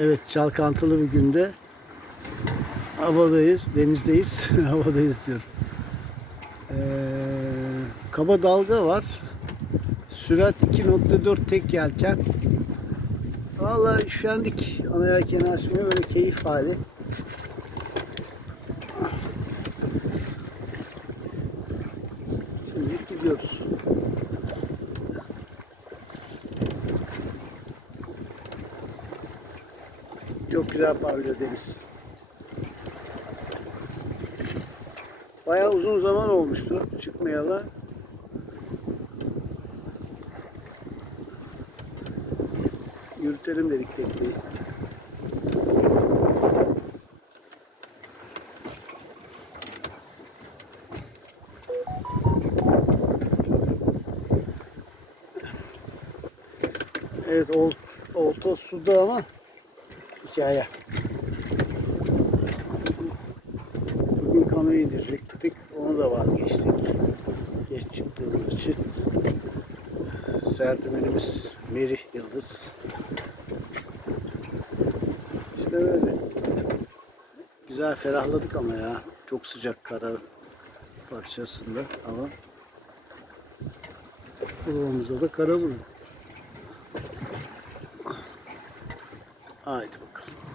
Evet çalkantılı bir günde havadayız, denizdeyiz. havadayız diyorum. Ee, kaba dalga var. Sürat 2.4 tek yelken. Vallahi üşendik ana yelkeni açmaya böyle keyif hali. Şimdi gidiyoruz. Çok güzel parlıyor deniz. Bayağı uzun zaman olmuştu çıkmayalı. Yürütelim dedik tekneyi. Evet ol, olta suda ama hikaye. Bugün kanoyu indirecektik. Onu da vazgeçtik. Geç çıktığımız için. Serdümenimiz Merih Yıldız. İşte böyle. Güzel ferahladık ama ya. Çok sıcak kara parçasında ama kulağımızda da kara vuruyor. Haydi bakalım.